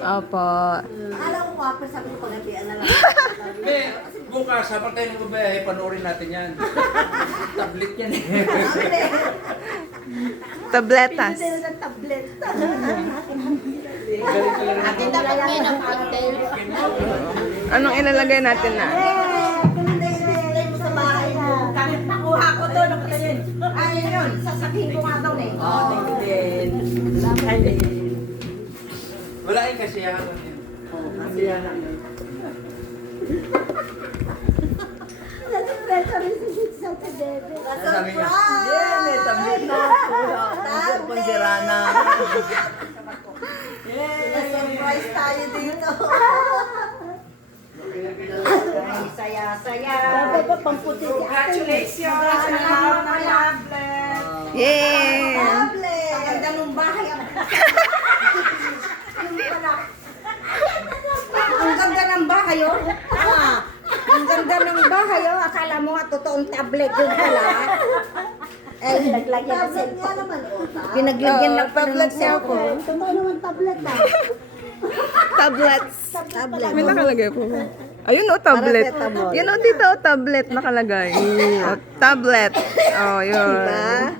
Opo. Alam ko pa, sabi ko pagabihan na lang. Bukas, habang tayo ng babae, panoorin natin yan. Tablet yan eh. Tabletas. Hindi na tablet. Ate, dapat may na-cocktail. Anong ilalagay natin na? Pinag-display mo sa bahay mo. Kahit nakuha ko to, nakatayin. Ay, yun. Sasabihin ko nga daw eh. Oh, thank you din. Wala yung kasiyahan mo yun. Kasiyahan yun. Sabi niya, Yeah, may tablet na. Cellphone si Rana. Na-surprise tayo dito. Ay, saya-saya. Dapat pa pamputi si ate. Congratulations! Yay! Tablet! Ang ganda ng bahay. Yung pala. Ang ganda ng bahay, oh. Ang ganda ng bahay, oh. Akala mo nga totoong tablet yun pala. Eh, pinaglagyan ng cellphone. Pinaglagyan lang pala ng cellphone. Totoo naman tablet, Tablets. Tablet. May nakalagay po. Ayun o, tablet. Paracetamol. Yan o, tita o, tablet nakalagay. O, tablet. O, yun. Diba?